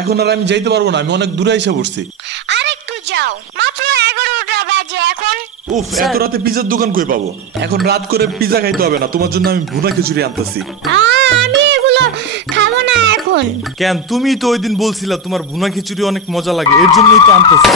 এখন আর আমি যাইতে পারবো না, আমি অনেক দূরে এসে পড়ছি। আরেকটু যাও, মাত্র 11টা বাজে এখন। উফ, এত রাতে পিজার দোকান কই পাবো? এখন রাত করে পিজা খাইতে হবে না, তোমার জন্য আমি ভুনা খিচুড়ি আনতেছি। আমি এগুলো খাবো না এখন। কেন? তুমি তো ওই দিন বলছিলা তোমার ভুনা খিচুড়ি অনেক মজা লাগে, এর জন্যই তো আনতেছি।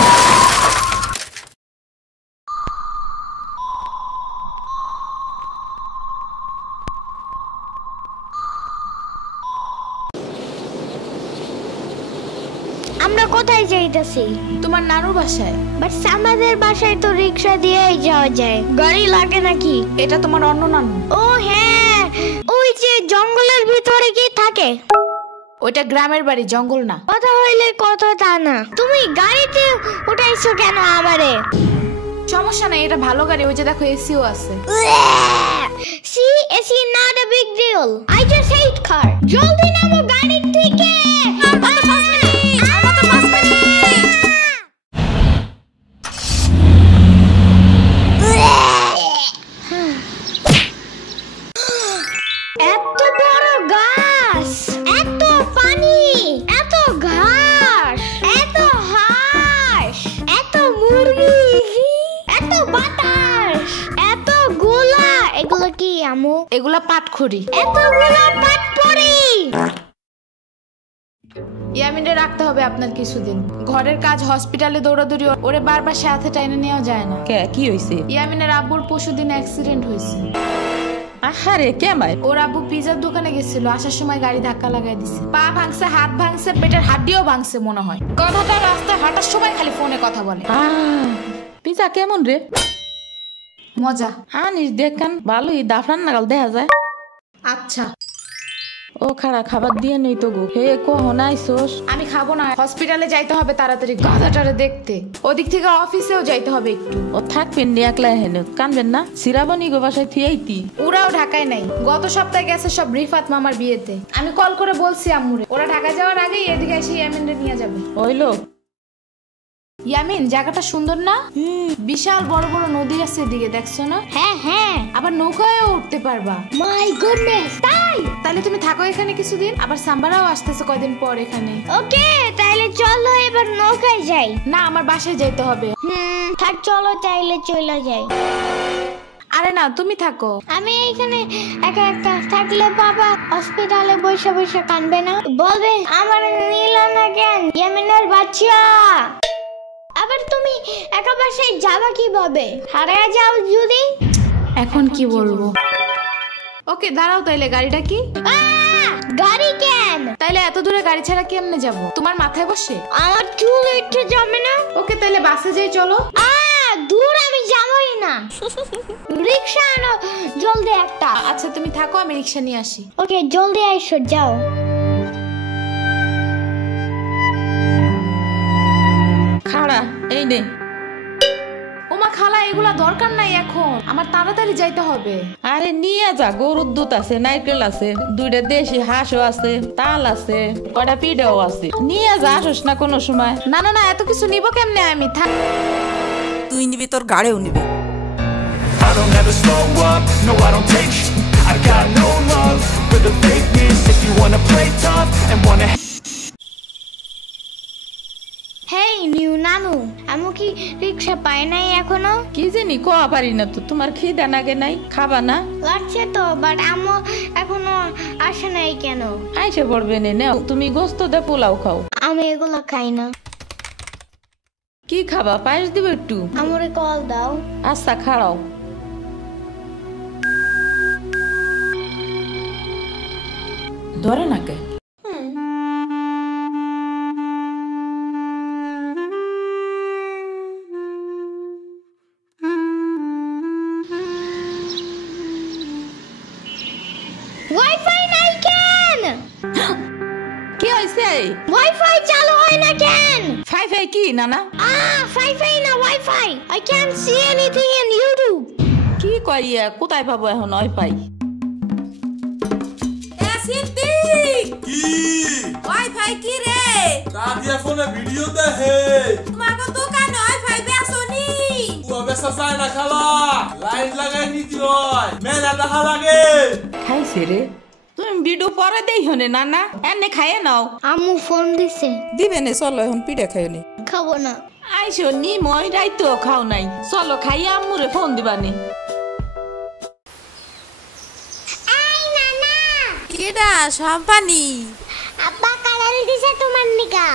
আমরা কোথায় যাইতেছি? তোমার নানুর বাসায়। বাট আমাদের বাসায় তো রিক্সা দিয়েই যাওয়া যায়, গাড়ি লাগে নাকি? এটা তোমার অন্য নানু। ও হ্যাঁ, ওই যে জঙ্গলের ভিতরে কি থাকে? ওইটা গ্রামের বাড়ি, জঙ্গল না। কথা হইলে কথা তা না। তুমি গাড়িতে উঠাইছো কেন আমারে? সমস্যা নাই, এটা ভালো গাড়ি। ওই যে দেখো এসিও আছে। See AC not a big deal, I just hate car. জলদি নামো গাড়ি থেকে। এত বড় গাছ, এত পানি, এত ঘাস, এত হাঁস, এত মুরগি, এত বাতাস, এত গোলা। এগুলো কি আমু? এগুলা পাটখড়ি। এতগুলো পাটপড়ি। ইয়ামিনে রাখতে হবে আপনার কিছুদিন। ঘরের কাজ, হসপিটালে দৌড়াদৌড়ি, ওরে বারবার সাথে টাইনে নেওয়া যায় না। কি হইছে? ইয়ামিনের আব্বুর পরশুদিন অ্যাক্সিডেন্ট হয়েছে। আহারে কেমাই? ওর আব্বু পিজার দোকানে গেছিল, আসার সময় গাড়ি ধাক্কা লাগাই দিছে। পা ভাঙছে, হাত ভাঙছে, পেটের হাড্ডিও ভাঙছে মনে হয়। কথাটা রাস্তায় হাঁটার সময় খালি ফোনে কথা বলে। পিজা কেমন রে? মজা। আনিস দেখান, ভালোই দাফরান নাগাল দেখা যায়। আচ্ছা। ও খাড়া খাবার দিয়ে নেই তো গো। হে কখন আইসোস? আমি খাবো না, হসপিটালে যাইতে হবে তাড়াতাড়ি গাধাটারে দেখতে। ওদিক থেকে অফিসেও যাইতে হবে একটু। ও থাকবেন নি একলা হেন, কানবেন না? সিরাবনি গো বাসায় থিয়াইতি। ওরাও ঢাকায় নাই, গত সপ্তাহে গেছে সব রিফাত মামার বিয়েতে। আমি কল করে বলছি আম্মুরে, ওরা ঢাকায় যাওয়ার আগেই এদিকে এসে ইয়ামিনরে নিয়ে যাবে। ওইলো ইয়ামিন, জায়গাটা সুন্দর না? বিশাল বড় বড় নদী আছে এদিকে, দেখছো না? হ্যাঁ হ্যাঁ, আবার নৌকায়ও উঠতে পারবা। মাই গুডনেস, তাই? তাহলে তুমি থাকো এখানে কিছুদিন, আবার সাম্বারাও আসতেছে কয়দিন পর এখানে। ওকে, তাহলে চলো এবার নৌকায় যাই। না, আমার বাসায় যাইতে হবে। থাক, চলো তাইলে চলে যাই। আরে না, তুমি থাকো। আমি এইখানে একা একা থাকলে বাবা হসপিটালে বসে বসে কানবে না? বলবে আমার নিল না কেন ইয়ামিনের বাচ্চা। আবার তুমি একা বাসায় যাবা কিভাবে? হারিয়ে যাও যদি? এখন কি বলবো? ওকে দাঁড়াও, তাইলে গাড়িটা কি? গাড়ি কেন? তাইলে এত দূরে গাড়ি ছাড়া কেমনে যাব? তোমার মাথায় বসে? আমার চুল উঠে যাবে না? ওকে, তাইলে বাসে যাই, চলো। দূর আমি যাবই না। রিক্সা আনো জলদি একটা। আচ্ছা তুমি থাকো, আমি রিক্সা নিয়ে আসি। ওকে, জলদি আইসো, যাও। খাড়া এই নে। ওমা খালা, এগুলা দরকার নাই এখন, আমার তাড়াতাড়ি যাইতে হবে। আরে নিয়ে যা, গরুর দুধ আছে, নারকেল আছে, 2টা দেশি হাঁসও আছে, তাল আছে, কয়টা পিঠাও আছে। নিয়ে যা, আসস না কোনো সময়? না না না, এত কিছু নিব কেমনে আমি? থাক। তুই নিবি, তোর গাড়েও নিবি। I don't ever slow up, no I don't take I got no love for the fakeness. If you wanna play tough and wanna hey new নানু, আমু কি রিক্সা পায় নাই এখনো? কি জানি, কোয়া পারি না তো। তোমার খিদা নাগে নাই? খাবা না? লাগছে তো, বাট আমু এখনো আসে নাই কেন? আইসে পড়বে নে, নাও তুমি গোস্ত দে পোলাও খাও। আমি এগুলো খাই না। কি খাবা? পায়েস দিব একটু? আমুরে কল দাও। আচ্ছা খাড়াও। ধরে নাকে। ওয়াইফাই নাই কেন? কি হইছে? ওয়াইফাই চালু হয় না কেন? ফাই কি নানা? ওয়াইফাই না, wifi. I can't see anything in YouTube. কি কইয়া, কোথায় পাবো এখন ওয়াইফাই? কি ওয়াইফাই কি রে? দাদিয়া ফোনে ভিডিও দেখে। তোমাকে দোকানে ওয়াইফাই বেসনি? ও বেসা যায় না খালা, লাইন লাগাই নিতে হয়, মেলা দেখা লাগে। খাইছে রে? তুমি ভিডিও পরে দেই হনে নানা এনে খাইয়ে নাও। আম্মু ফোন দিছে। দিবে নে, চলো এখন পিঠা খাই নি। খাবো না। আইসো নি মই রাইতো খাও নাই, চলো খাইয়া আম্মুরে ফোন দিবানি। কেডা সম্পানি? আব্বা কালাল দিছে তোমার নিকা।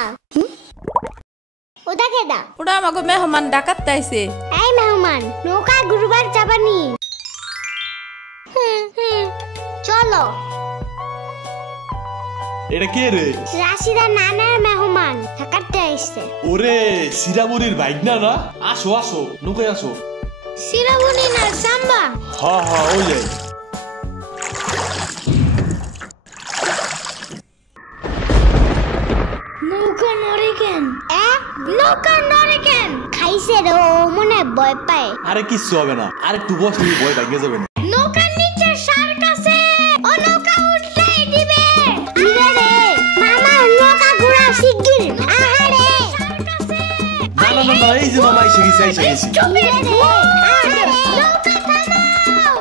ওটা কেডা? ওটা আমাকে মেহমান ডাকাত তাইছে। এই মেহমান, নৌকা ঘুরবার যাবানি? চলো। এটা কে রে? রাশিদা নানার মেহমান থাকাতে আইছে। ওরে সিরাবুরির বাইক না না? আসো আসো, নৌকায় আসো। সিরাবুনি না সাম্বা? হ্যাঁ হ্যাঁ ওই যাই। নৌকা নড়ে কেন? নৌকা নড়ে কেন? খাইছে রে, ও মনে ভয় পায়। আরে কিচ্ছু হবে না, আর একটু বসলে ভয় ভাঙে যাবে না। নৌকার নিচে শার্ক আছে, ও নৌকা উঠতেই দিবে। ইরে রে মামা, নৌকা ঘোরা শিগগির। আহারে শার্ক আছে। না না না না, এই যে মামা এসে গেছে এসে গেছে। ইরে রে আহারে, নৌকা থামাও।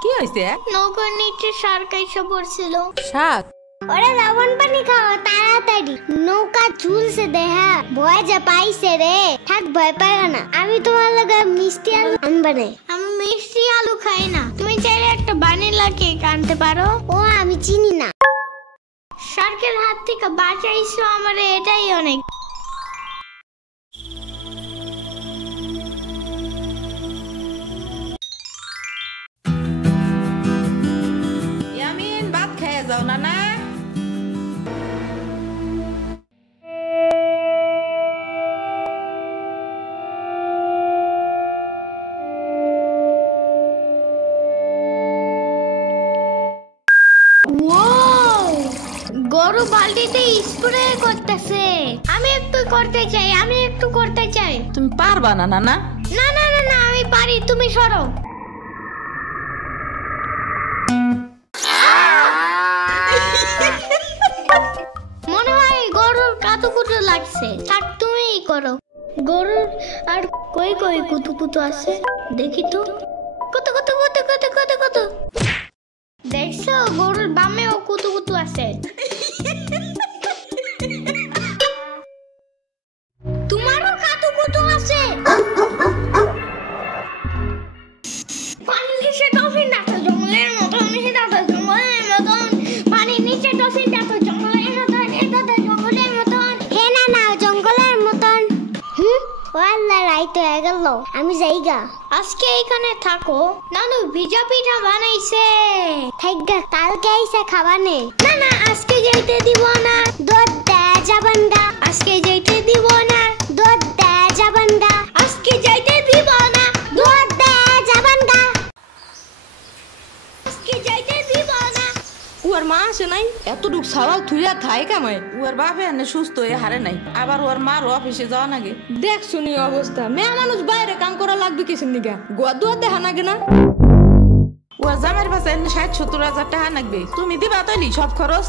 কি হইছে? নৌকার নিচে শার্ক এসে পড়ছিল। শাক? ওরে লবণ পানি খাও তাড়াতাড়ি, নৌকা ঝুলছে দেহা। ভয় যা পাইছে রে, থাক ভয় পাইও না। আমি তোমার লগে মিষ্টি আলু আনবানে। আমি মিষ্টি আলু খাই না। তুমি চাইলে একটা ভ্যানিলা কেক আনতে পারো। ও আমি চিনি না। শার্কের হাত থেকে বাঁচাইছো আমারে, এটাই অনেক। ইয়ামিন ভাত খেয়ে যাও নানা। গরু বালতিতে স্প্রে করতেছে। আমি একটু করতে চাই, আমি একটু করতে চাই। তুমি পারবা না নানা? না না না না, আমি পারি, তুমি সরো। মনে হয় গরুর কাতুকুতু লাগছে। থাক তুমিই করো। গরুর আর কই কই কুতুকুতু আছে দেখি তো। কত কত কত কত কত কত। দেখছো গরুর বামেও কুতুকুতু আছে। তোমারও কাতুকুতু আছে। পানির নিচে ডলফিন দেখো জঙ্গলের মতন, নিচে দেখো জঙ্গলের মতন। পানির নিচে ডলফিন দেখো জঙ্গলের মতন, এটা তো জঙ্গলের মতন। হে না না, জঙ্গলের মতন। ও আল্লাহ, রাইত হয়ে গেল, আমি যাইগা। আজকে এখানে থাকো। নানু ভিজা পিঠা বানাইছে, থাইগা কালকে আইসা খাবানে। না না, আজকে যাইতে দিব না, দুধ দেয়া যাবেন গা। আজকে যাইতে দিব না, দুধ দেয়া যাবেন গা। আজকে যাইতে দিব না, দুধ দেয়া যাবেন গা। আজকে যাইতে দিব না। ওর মা আসে নাই, এতটুক সাওয়াল থুইয়া খায় কামায়। ওর বাপে এনে সুস্থ হয়ে হারে নাই, আবার ওর মার অফিসে যাওয়া নাগে। দেখ শুনি অবস্থা, মেয়ে মানুষ বাইরে কাম করা লাগবে কিসের নিগা? গোয়া দুয়া দেখা নাগে না? ওর জামের পাশে ৬০-৭০ হাজার টাকা লাগবে, তুমি দিবা তৈলি সব খরচ?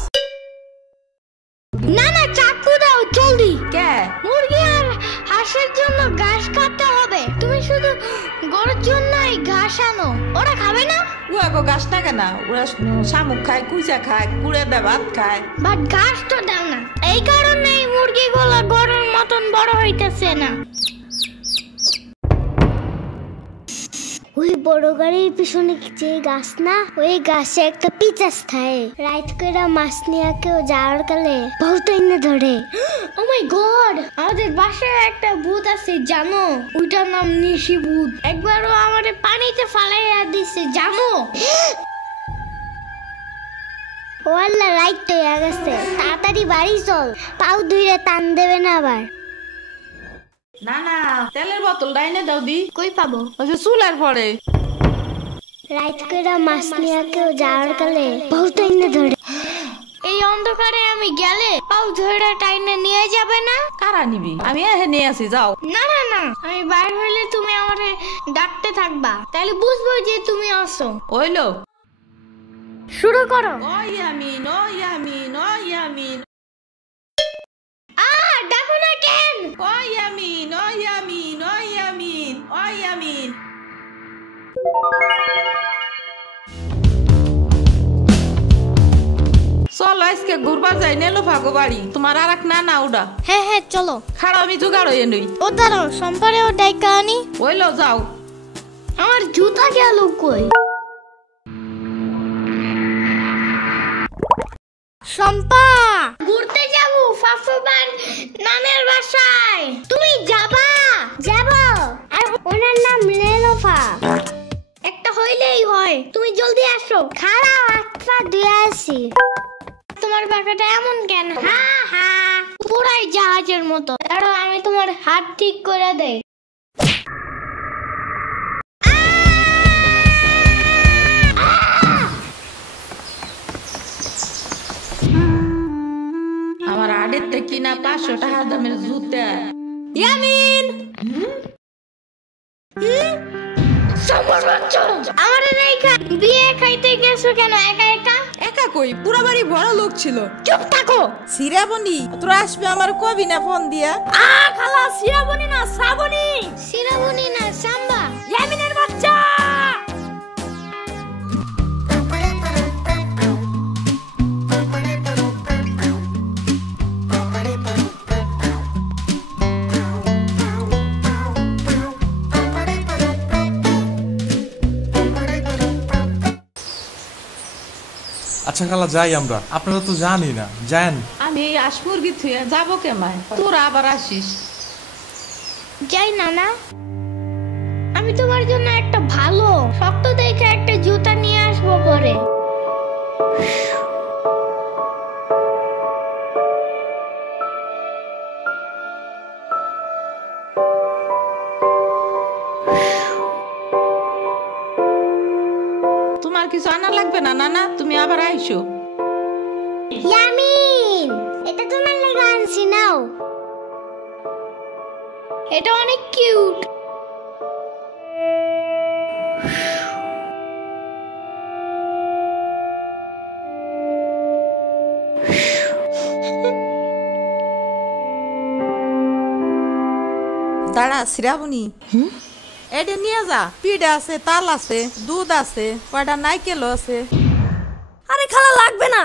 না না, চাকু দাও জলদি। কে? মুরগি আর হাঁসের জন্য ঘাস কাটতে হবে। তুমি শুধু গরুর জন্যই ঘাস আনো, ওরা খাবে না। ওরা গাছ টাকা না, ওরা শামুক খায়, কুইচা খায়, কুড়ে দেয়, ভাত খায়। বাট ঘাস তো দাও না, এই কারণেই মুরগিগুলো গরুর মতন বড় হইতেছে না। ওই বড় গাড়ির পিছনে যে গাছ না, ওই গাছে একটা পিচাস থাকে। রাইত করে মাছ নিয়ে কেউ যাওয়ার কালে বহুত এনে ধরে। ও মাই গড, আমাদের বাসায় একটা ভূত আছে জানো? ওইটার নাম নিশি ভূত। একবারও আমাদের পানিতে ফালাইয়া দিছে জানো? ও আল্লাহ, রাইত হয়ে গেছে, তাড়াতাড়ি বাড়ি চল, পাও ধুইরে টান দেবে না আবার। না না, তেলের বোতল ডাইনে দাও দি। কই পাবো? ওই যে চুলার পরে। রাইত করে মাছ নিয়ে কেউ যাওয়ার কালে বহুত এনে ধরে। এই অন্ধকারে আমি গেলে পাও ধরে টাইনে নিয়ে যাবে না? কারা নিবি? আমি এহে নিয়ে আসি, যাও। না না না, আমি বাইরে হইলে তুমি আমারে ডাকতে থাকবা, তাহলে বুঝবো যে তুমি আসো। হইলো, শুরু করো। ও ইয়ামিন, ও ইয়ামিন, ও ইয়ামিন। ডাকো না কেন? ও ইয়ামিন, ও ইয়ামিন, ও ইয়ামিন, ও ইয়ামিন। চলো আজকে ঘুরবা যাই নেলো ভাগো বাড়ি তোমার আর এক না ওটা হ্যাঁ হ্যাঁ চলো। খাড়া আমি জোগাড় হয়ে নই ও দাঁড়াও, সম্পারেও ডাইকা আনি। ওইলো যাও। আমার জুতা গেল কই? শম্পা, ঘুরতে যাব ফাফুবার নানের বাসায়। তুমি যাবা? যাব। আর ওনার নাম লেলোফা। একটা হইলেই হয়, তুমি জলদি আসো। খারাপ আটটা দিয়ে আসি। তোমার পাখাটা এমন কেন? হা হা, পুরাই জাহাজের মতো। দাঁড়াও, আমি তোমার হাত ঠিক করে দেই। আমার আড়ের থেকে না 500 টাকা দামের জুতা। ইয়ামিন আমার রেখা বিয়ে খাইতে গেছো কেন একা একা? একা কই, পুরা বাড়ি বড় লোক ছিল। চুপ থাকো। সিরাবনি তোরা আসবে আমার কবি না ফোন দিয়া? খালা সিরাবনি না শ্রাবণী। সিরাবনি না সাম্বা। ইয়ামিনের বাচ্চা। আচ্ছা খালা যাই আমরা, আপনারা তো জানি না, যান। আমি এই আসমুরগি থুয়ে যাবো কেমায়, তোরা আবার আসিস। যাই নানা, আমি তোমার জন্য একটা ভালো শক্ত দেখে একটা জুতা নিয়ে আসবো পরে। তোমার কিছু আনা লাগবে না নানা, তুমি আবার আইসো। ইয়ামিন, এটা তোমার লাগা আনছি, নাও। এটা অনেক কিউট। দাঁড়া সিরাবনি, এটা নিয়ে যা। পিঠা আছে, তাল আছে, দুধ আছে, কয়টা নাইকেল আছে। আরে খালা লাগবে না,